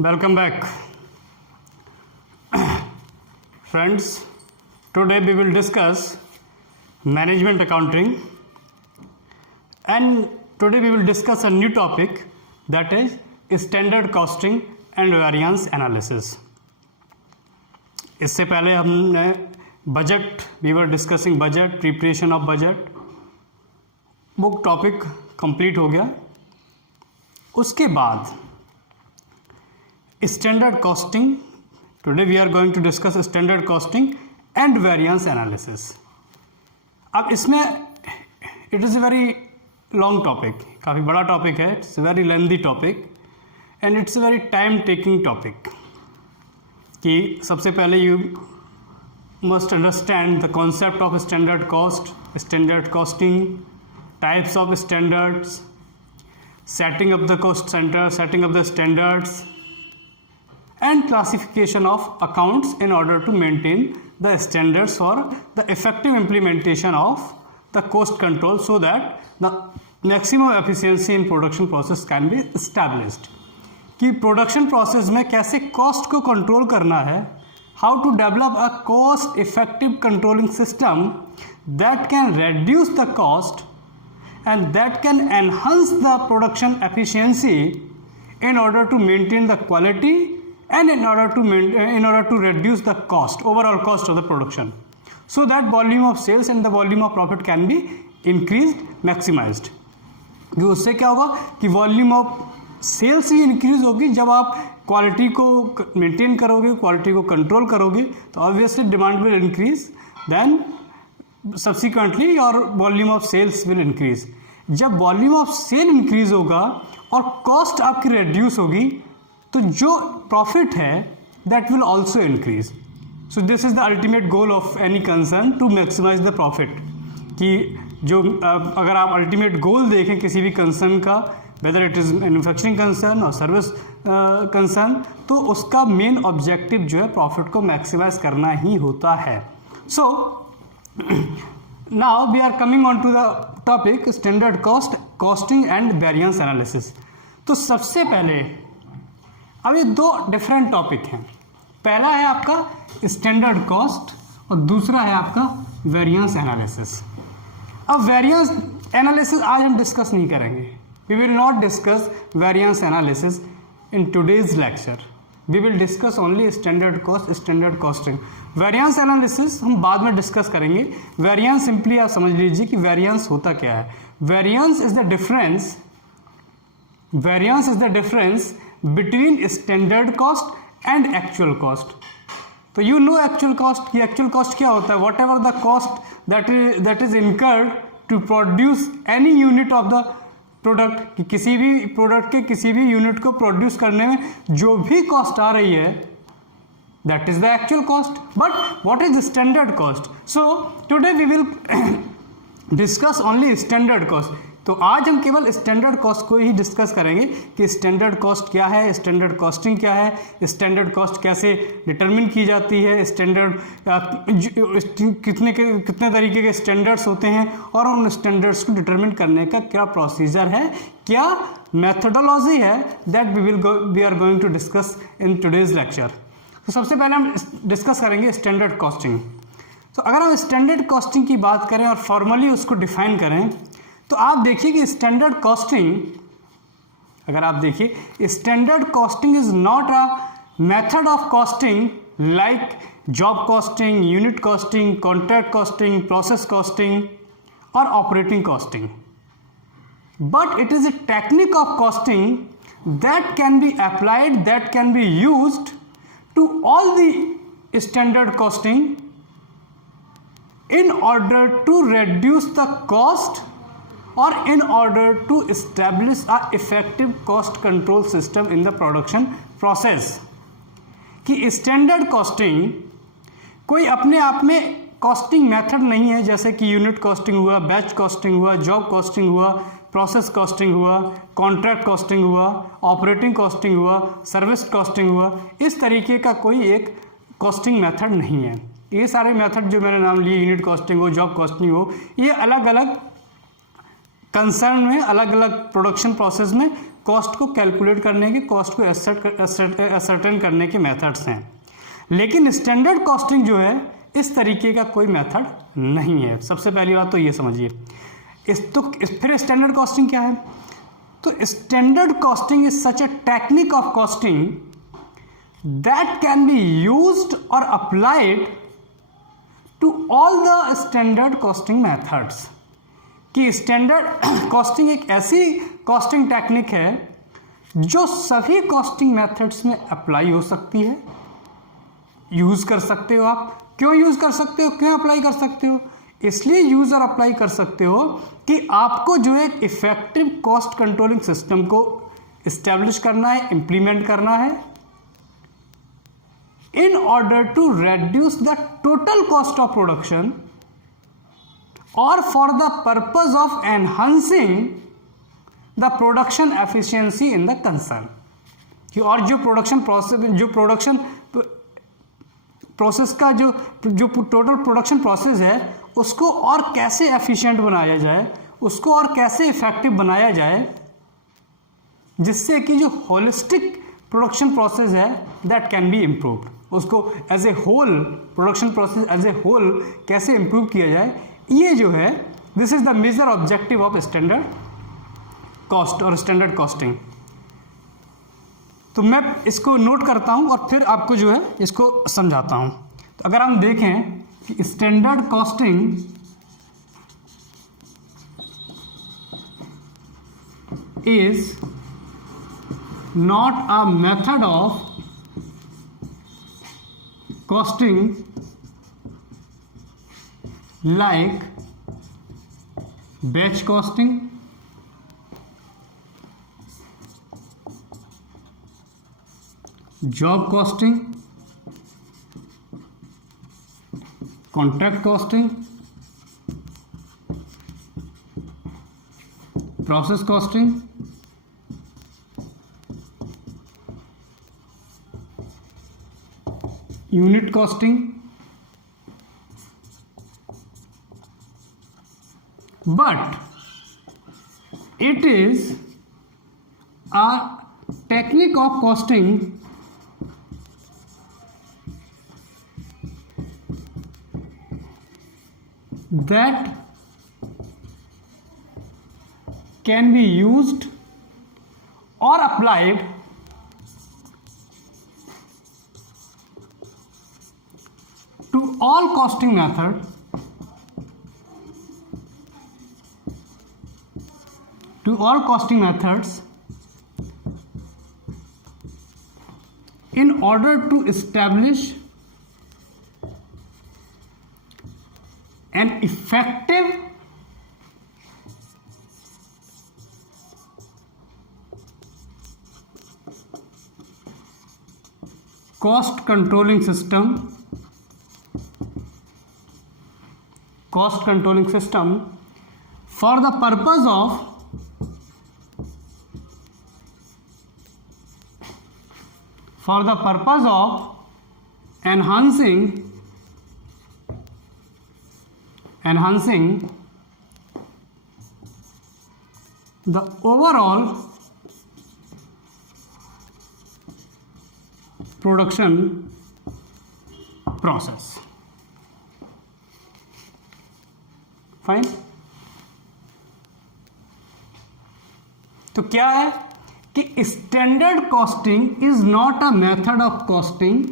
Welcome back. Friends, today we will discuss management accounting, and today we will discuss a new topic, that is standard costing and variance analysis. इससे पहले हमने budget, we were discussing budget, preparation of budget, वो topic complete हो गया. उसके बाद standard costing. Today we are going to discuss standard costing and variance analysis. अब इसमें it is a very long topic, काफ़ी बड़ा टॉपिक है. It's a very lengthy topic and it's a very time taking topic. कि सबसे पहले you must understand the concept of standard cost, standard costing, types of standards, setting up the cost center, setting up the standards, and classification of accounts in order to maintain the standards for the effective implementation of the cost control so that the maximum efficiency in production process can be established. कि production process में कैसे cost को control करना है, how to develop a cost effective controlling system that can reduce the cost and that can enhance the production efficiency in order to maintain the quality and in order to reduce the cost, overall cost of the production, so that volume of sales and the volume of profit can be increased, maximized. कि उससे क्या होगा कि volume of sales भी increase होगी. जब आप quality को मेंटेन करोगे, क्वालिटी को कंट्रोल करोगे, तो obviously demand will increase, then subsequently your volume of sales will increase. जब वॉल्यूम ऑफ सेल इंक्रीज होगा और कॉस्ट आपकी रिड्यूस होगी, तो जो प्रॉफिट है that will also increase. So this is the ultimate goal of any concern, to maximise the profit. कि जो अगर आप अल्टीमेट गोल देखें किसी भी कंसर्न का, whether it is manufacturing concern और सर्विस कंसर्न, तो उसका मेन ऑब्जेक्टिव जो है प्रॉफिट को मैक्सिमाइज करना ही होता है. सो now we are coming on to the topic standard cost, costing and variance analysis. तो सबसे पहले अब ये दो डिफरेंट टॉपिक हैं. पहला है आपका स्टैंडर्ड कॉस्ट और दूसरा है आपका वेरिएंस एनालिसिस. अब वेरिएंस एनालिसिस आज हम डिस्कस नहीं करेंगे. We will not discuss variance analysis in today's lecture. We will discuss only standard cost, standard costing. Variance analysis हम बाद में डिस्कस करेंगे. वेरिएंस सिंपली आप समझ लीजिए कि वेरिएंस होता क्या है. Variance is the difference between standard cost and actual cost. तो यू नो एक्चुअल कॉस्ट. की एक्चुअल कॉस्ट क्या होता है? Whatever the cost that is incurred to produce any unit of the product. कि किसी भी प्रोडक्ट के किसी भी यूनिट को प्रोड्यूस करने में जो भी कॉस्ट आ रही है, that is the actual cost. But what is the standard cost? So today we will discuss only standard cost. तो आज हम केवल स्टैंडर्ड कॉस्ट को ही डिस्कस करेंगे कि स्टैंडर्ड कॉस्ट क्या है, स्टैंडर्ड कॉस्टिंग क्या है, स्टैंडर्ड कॉस्ट कैसे डिटरमिन की जाती है, स्टैंडर्ड कितने तरीके के स्टैंडर्ड्स होते हैं और उन स्टैंडर्ड्स को डिटरमिन करने का क्या प्रोसीजर है, क्या मेथोडोलॉजी है, that we are going to discuss in today's lecture. तो सबसे पहले हम डिस्कस करेंगे स्टैंडर्ड कॉस्टिंग. तो अगर हम स्टैंडर्ड कॉस्टिंग की बात करें और फॉर्मली उसको डिफाइन करें, तो आप देखिए कि स्टैंडर्ड कॉस्टिंग, अगर आप देखिए, standard costing is not a method of costing like job costing, unit costing, contract costing, process costing और operating costing, but it is a technique of costing that can be applied, that can be used to all the standard costing in order to reduce the cost or in order to establish a effective cost control system in the production process. कि standard costing कोई अपने आप में costing method नहीं है, जैसे कि unit costing हुआ, बैच कॉस्टिंग हुआ, जॉब कॉस्टिंग हुआ, प्रोसेस कॉस्टिंग हुआ, कॉन्ट्रैक्ट कॉस्टिंग हुआ, ऑपरेटिंग कॉस्टिंग हुआ, सर्विस कॉस्टिंग हुआ. इस तरीके का कोई एक कॉस्टिंग मेथड नहीं है. ये सारे मेथड जो मैंने नाम लिए, यूनिट कॉस्टिंग हो, जॉब कॉस्टिंग हो, ये अलग अलग कंसर्न में, अलग अलग प्रोडक्शन प्रोसेस में कॉस्ट को कैलकुलेट करने के, कॉस्ट को असर्टेन करने के मेथड्स हैं। लेकिन स्टैंडर्ड कॉस्टिंग जो है इस तरीके का कोई मेथड नहीं है। सबसे पहली बात तो ये समझिए। फिर स्टैंडर्ड कॉस्टिंग क्या है? तो standard costing is such a technique of costing that can be used और applied to all the standard costing methods. कि स्टैंडर्ड कॉस्टिंग एक ऐसी कॉस्टिंग टेक्निक है जो सभी कॉस्टिंग मेथड्स में अप्लाई हो सकती है, यूज कर सकते हो आप। क्यों यूज कर सकते हो, क्यों अप्लाई कर सकते हो? इसलिए यूज और अप्लाई कर सकते हो कि आपको जो है इफेक्टिव कॉस्ट कंट्रोलिंग सिस्टम को इस्टेब्लिश करना है, इंप्लीमेंट करना है in order to reduce the total cost of production or for the purpose of enhancing the production efficiency in the concern। कि और जो प्रोडक्शन प्रोसेस का जो टोटल प्रोडक्शन प्रोसेस है उसको और कैसे एफिशिएंट बनाया जाए, उसको और कैसे इफेक्टिव बनाया जाए, जिससे कि जो होलिस्टिक प्रोडक्शन प्रोसेस है दैट कैन बी इम्प्रूव्ड। उसको as a whole production process as a whole कैसे इम्प्रूव किया जाए, ये जो है this is the major objective of standard cost और स्टैंडर्ड कॉस्टिंग। तो मैं इसको नोट करता हूं और फिर आपको जो है इसको समझाता हूं। तो अगर हम देखें कि standard costing is not a method of costing like batch costing, job costing, contract costing, process costing, unit costing, but it is a technique of costing that can be used or applied to all costing methods in order to establish an effective cost controlling system for the purpose of enhancing the overall production process। Fine. तो क्या है कि standard costing is not a method of costing,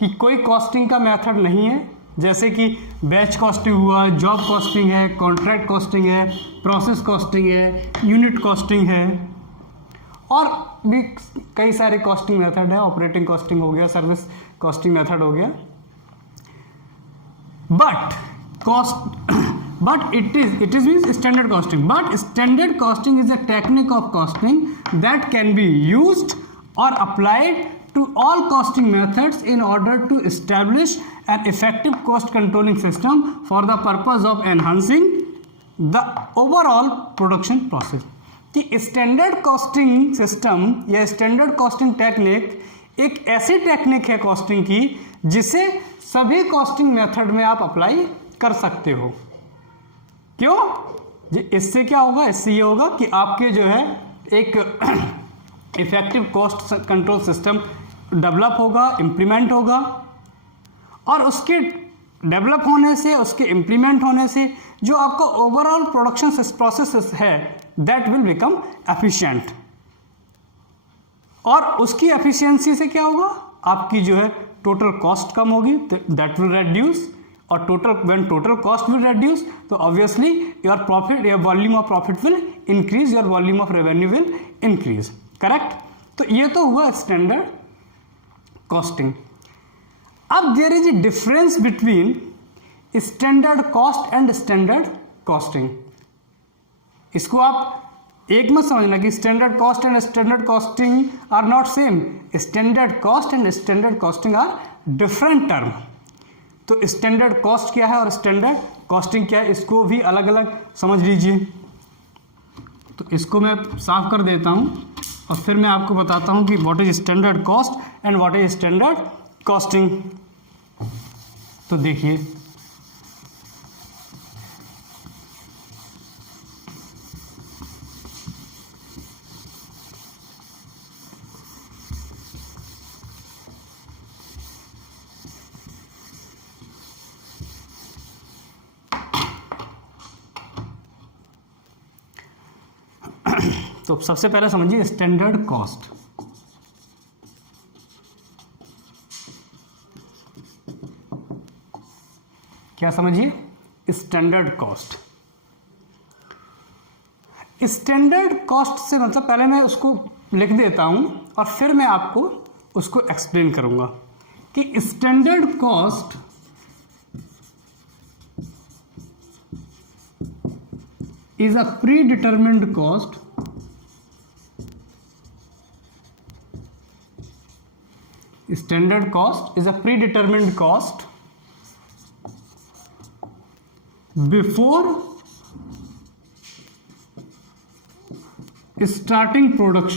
कि कोई costing का method नहीं है, जैसे कि बैच कॉस्टिंग हुआ, जॉब कॉस्टिंग है, कॉन्ट्रैक्ट कॉस्टिंग है, प्रोसेस कॉस्टिंग है, यूनिट कॉस्टिंग है, और भी कई सारे कॉस्टिंग मेथड है। ऑपरेटिंग कॉस्टिंग हो गया, सर्विस कॉस्टिंग मेथड हो गया। But it is means standard costing. But standard costing is a technique of costing that can be used or applied to all costing methods in order to establish an effective cost controlling system for the purpose of enhancing the overall production process। कि standard costing system या standard costing technique एक ऐसी technique है costing की जिसे सभी costing method में आप अप्लाई कर सकते हो। क्यों? इससे क्या होगा? इससे ये होगा कि आपके जो है एक effective cost control system develop होगा, इम्प्लीमेंट होगा, और उसके डेवलप होने से, उसके इम्प्लीमेंट होने से जो आपका ओवरऑल प्रोडक्शन प्रोसेस है दैट विल बिकम एफिशिएंट, और उसकी एफिशिएंसी से क्या होगा, आपकी जो है टोटल कॉस्ट कम होगी, दैट विल रेड्यूस, और when total cost will reduce तो obviously your profit, your volume of profit will increase, your volume of revenue will increase, correct. तो ये तो हुआ स्टैंडर्ड कॉस्टिंग। अब there is a difference between standard cost and standard costing. इसको आप एक मत समझना कि standard cost and standard costing are not same. Standard cost and standard costing are different term. तो स्टैंडर्ड कॉस्ट क्या है और स्टैंडर्ड कॉस्टिंग क्या है, इसको भी अलग अलग समझ लीजिए। तो इसको मैं साफ कर देता हूं और फिर मैं आपको बताता हूं कि what is standard cost and what is standard costing. तो देखिए, तो सबसे पहले समझिए स्टैंडर्ड कॉस्ट। क्या समझिए, स्टैंडर्ड कॉस्ट। स्टैंडर्ड कॉस्ट से मतलब पहले मैं उसको लिख देता हूं और फिर मैं आपको उसको एक्सप्लेन करूंगा कि standard cost is a predetermined cost standard cost is a predetermined cost before starting production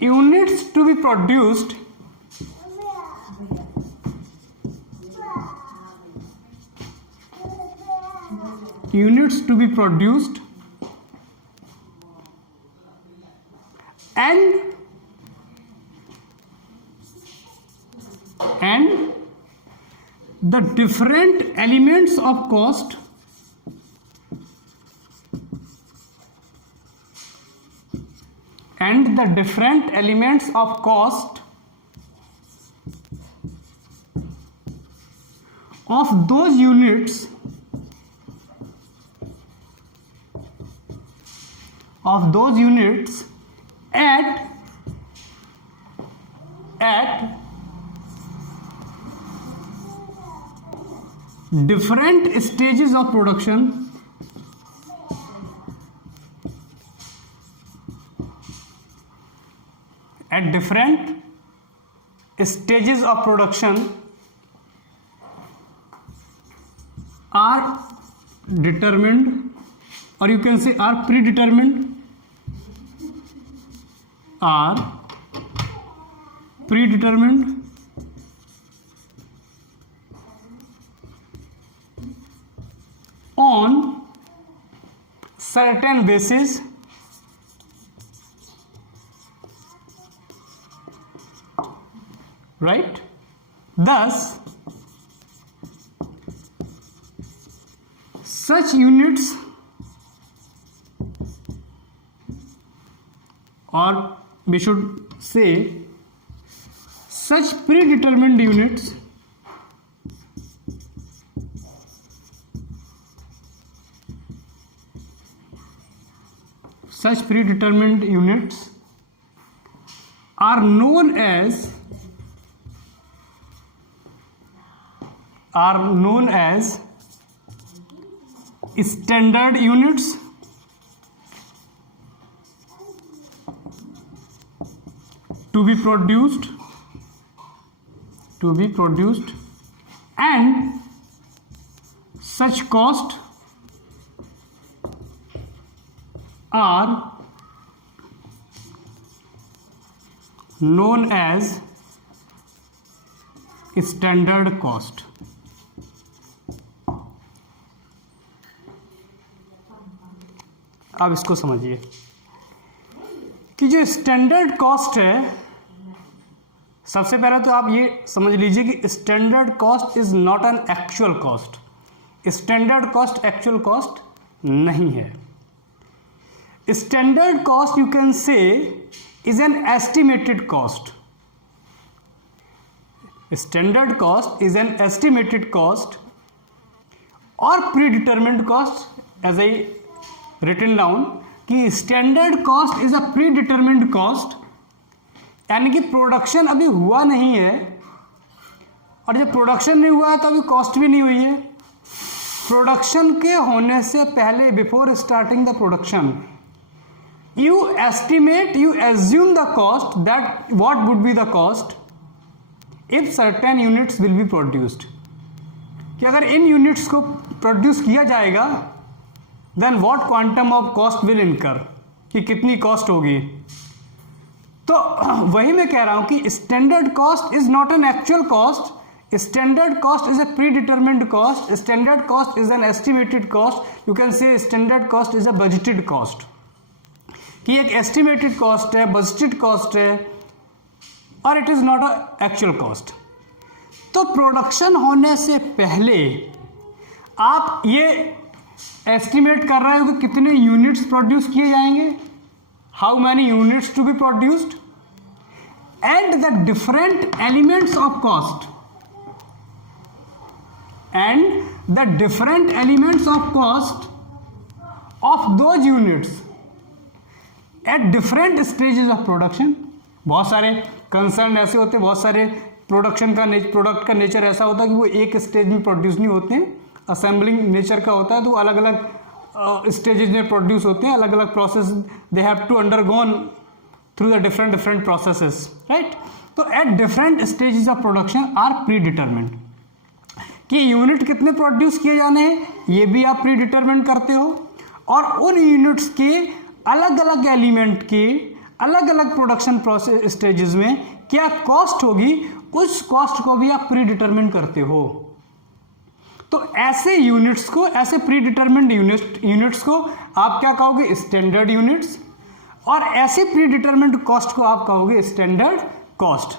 units to be produced and the different elements of cost of those units at different stages of production are determined, or you can say are predetermined on certain basis right. Thus such units, or we should say such predetermined units are known as standard units to be produced and such cost are known as standard cost. आप इसको समझिए कि जो standard cost है, सबसे पहले तो आप ये समझ लीजिए कि standard cost is not an actual cost. Standard cost actual cost नहीं है। Standard cost you can say is an estimated cost. Standard cost is an estimated cost और predetermined cost. As I written down कि standard cost is a predetermined cost, यानी कि production अभी हुआ नहीं है, और जब प्रोडक्शन नहीं हुआ है तो अभी कॉस्ट भी नहीं हुई है। प्रोडक्शन के होने से पहले, before starting the production, you estimate, you assume the cost that what would be the cost if certain units will be produced, कि अगर इन यूनिट्स को प्रोड्यूस किया जाएगा then what quantum of cost will incur, कि कितनी cost होगी। तो वही मैं कह रहा हूं कि standard cost is not an actual cost, standard cost is a pre determined cost, standard cost is an estimated cost, you can से standard cost is a budgeted cost, कि एक एस्टिमेटेड कॉस्ट है, बजटेड कॉस्ट है, और it is not a actual cost. तो production होने से पहले आप ये एस्टिमेट कर रहे हो कि कितने यूनिट्स प्रोड्यूस किए जाएंगे, how many units to be produced, and the different elements of cost, and the different elements of cost of those units at different stages of production. बहुत सारे कंसर्न ऐसे होते हैं, बहुत सारे प्रोडक्शन का प्रोडक्ट का नेचर ऐसा होता है कि वो एक स्टेज में प्रोड्यूस नहीं होते हैं, असेंबलिंग नेचर का होता है, तो अलग अलग स्टेजेस में प्रोड्यूस होते हैं, अलग अलग process they have to undergone through the different processes, right. तो at different stages of production are predetermined, कि यूनिट कितने प्रोड्यूस किए जाने हैं ये भी आप प्री डिटरमिन करते हो, और उन यूनिट्स के अलग अलग एलिमेंट के अलग अलग प्रोडक्शन प्रोसेस स्टेजेस में क्या कॉस्ट होगी, उस कॉस्ट को भी आप प्री डिटरमिन करते हो। तो ऐसे यूनिट्स को, ऐसे प्री डिटरमिन्ड यूनिट्स को आप क्या कहोगे, स्टैंडर्ड यूनिट्स, और ऐसे प्री डिटरमिन्ड कॉस्ट को आप कहोगे स्टैंडर्ड कॉस्ट।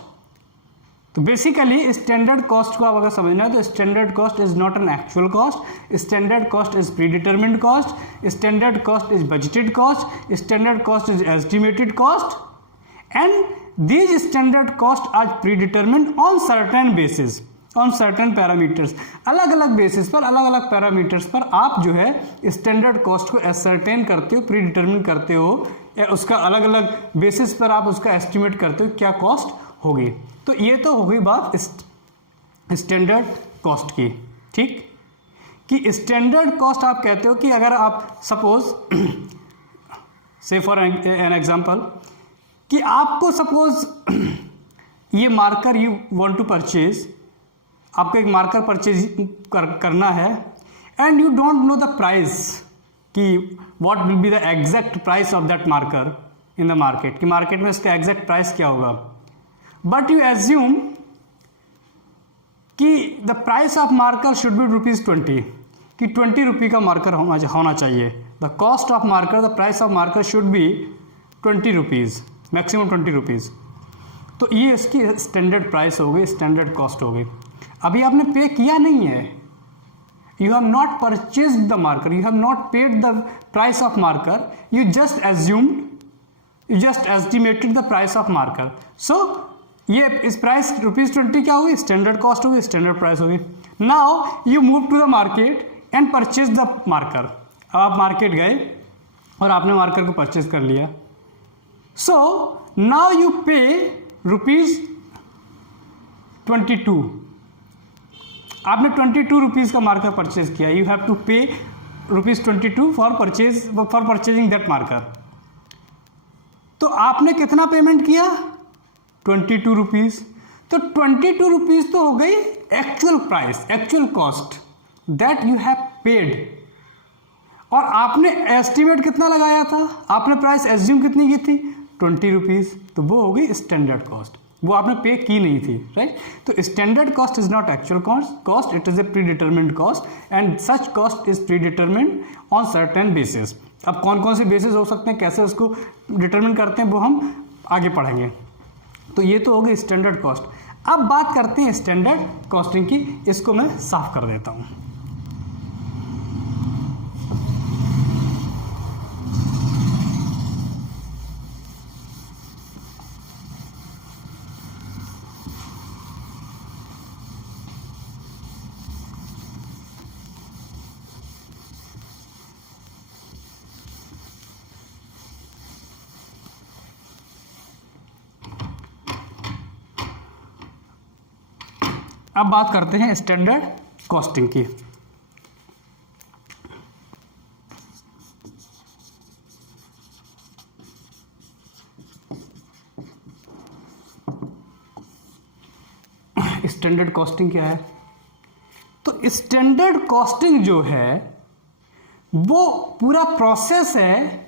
तो बेसिकली स्टैंडर्ड कॉस्ट को आप अगर समझना है तो standard cost is not an actual cost, standard cost is pre determined cost, standard cost is budgeted cost, standard cost is estimated cost, and these standard cost are predetermined on certain basis, on certain parameters। अलग अलग basis पर, अलग अलग parameters पर आप जो है standard cost को एसर्टेन करते हो, प्री डिटरमिन करते हो, उसका अलग अलग बेसिस पर आप उसका एस्टिमेट करते हो क्या कॉस्ट होगी। तो ये तो हो गई बात स्टैंडर्ड कॉस्ट की, ठीक, कि स्टैंडर्ड कॉस्ट आप कहते हो कि अगर आप सपोज से फॉर एन एग्जांपल कि आपको सपोज ये marker you want to purchase, आपको एक मार्कर परचेज करना है, and you don't know the price कि what will be the exact price of that marker in the market, कि मार्केट में इसका एग्जैक्ट प्राइस क्या होगा, बट यू एज्यूम कि the price of marker should be ₹20, कि 20 रुपये का मार्कर होना चाहिए। The cost of marker, the price of marker should be 20 rupees, maximum 20 rupees. तो ये इसकी स्टैंडर्ड प्राइस हो गई, स्टैंडर्ड कॉस्ट हो गई। अभी आपने पे किया नहीं है, you have not purchase the marker, you have not paid the price of marker, you just assumed, you just estimated the price of marker. So ये इस प्राइस ₹20 क्या हुई, स्टैंडर्ड कॉस्ट हो गई, स्टैंडर्ड प्राइस हो गई। Now you move to the market and purchase the marker. अब आप मार्केट गए और आपने मार्कर को परचेज कर लिया। So now you pay ₹22। आपने 22 रुपीज़ का मार्कर परचेज किया, यू हैव टू पे ₹22 फॉर परचेजिंग दैट मार्कर। तो आपने कितना पेमेंट किया, 22 रुपीज़। तो 22 रुपीज़ तो हो गई actual price, actual cost that you have paid, और आपने एस्टिमेट कितना लगाया था, आपने प्राइस एज्यूम कितनी की थी, 20 रुपीज़। तो वो हो गई स्टैंडर्ड कॉस्ट, वो आपने पे की नहीं थी, राइट। तो standard cost is not actual cost, it is a pre determined cost, and such cost is pre determined on certain basis. अब कौन कौन से बेसिस हो सकते हैं, कैसे उसको डिटरमिन करते हैं, वो हम आगे पढ़ेंगे। तो ये तो हो गई स्टैंडर्ड कॉस्ट। अब बात करते हैं स्टैंडर्ड कॉस्टिंग की। इसको मैं साफ कर देता हूँ। अब बात करते हैं स्टैंडर्ड कॉस्टिंग की। स्टैंडर्ड कॉस्टिंग क्या है? तो स्टैंडर्ड कॉस्टिंग जो है वो पूरा प्रोसेस है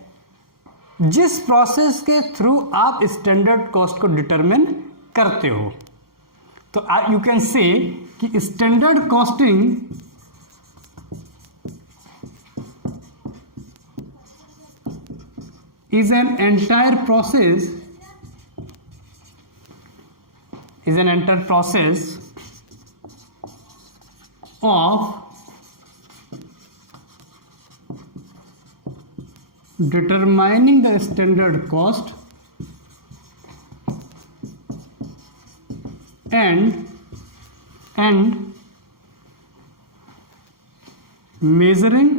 जिस प्रोसेस के थ्रू आप स्टैंडर्ड कॉस्ट को डिटरमिन करते हो। तो यू कैन से कि standard costing is an entire process of determining the standard cost and measuring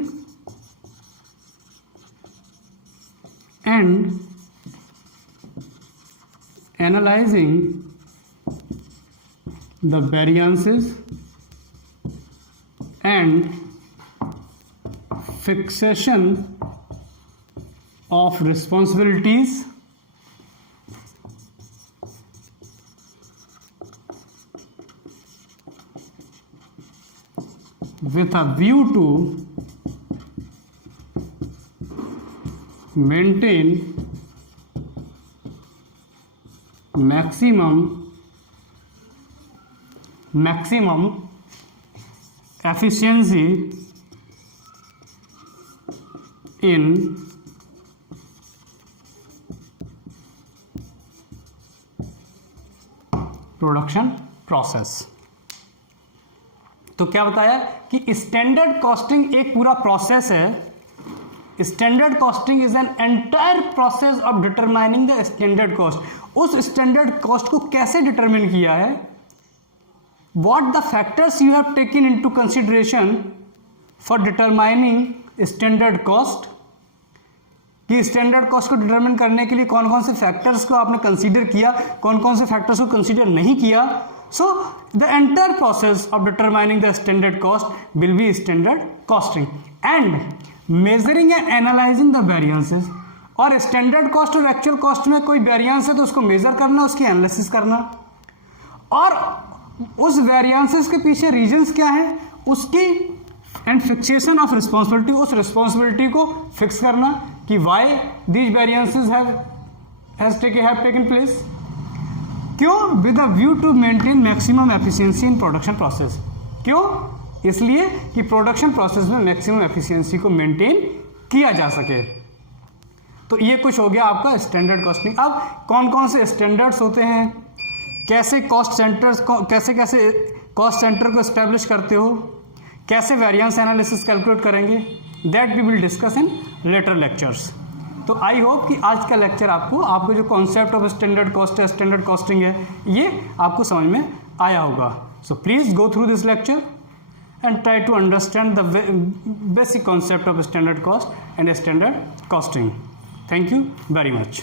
and analyzing the variances and fixation of responsibilities with a view to maintain maximum efficiency in production process. तो क्या बताया कि standard costing एक पूरा process है। Standard costing is an entire process of determining the standard cost. उस standard cost को कैसे डिटरमाइन किया है, what the factors you have taken into consideration for determining standard cost, कि स्टैंडर्ड कॉस्ट को डिटरमाइन करने के लिए कौन कौन से फैक्टर्स को आपने कंसीडर किया, कौन कौन से फैक्टर्स को कंसीडर नहीं किया। So the entire process of determining the standard cost will be standard costing and measuring and analysing the variances. और स्टैंडर्ड कॉस्ट और एक्चुअल कॉस्ट में कोई वेरिएंस है तो उसको मेजर करना, उसकी एनालिसिस करना, और उस वेरिएंसेस के पीछे रीजंस क्या है उसकी, एंड फिक्सेशन ऑफ रिस्पॉन्सिबिलिटी, उस रिस्पॉन्सिबिलिटी को फिक्स करना कि why these variances have taken place. क्यों? With a view to maintain maximum efficiency in production process. क्यों? इसलिए कि प्रोडक्शन प्रोसेस में मैक्सिमम एफिशिएंसी को मेंटेन किया जा सके। तो ये कुछ हो गया आपका स्टैंडर्ड कॉस्टिंग। अब कौन कौन से स्टैंडर्ड्स होते हैं, कैसे कॉस्ट सेंटर्स, कैसे कैसे कॉस्ट सेंटर को एस्टेब्लिश करते हो, कैसे वेरिएंस एनालिसिस कैलकुलेट करेंगे, that we will discuss in later lectures. तो आई होप कि आज का लेक्चर आपको जो कॉन्सेप्ट ऑफ स्टैंडर्ड कॉस्ट है, स्टैंडर्ड कॉस्टिंग है, ये आपको समझ में आया होगा। So please go through this lecture and try to understand the basic concept of standard cost and standard costing. Thank you very much.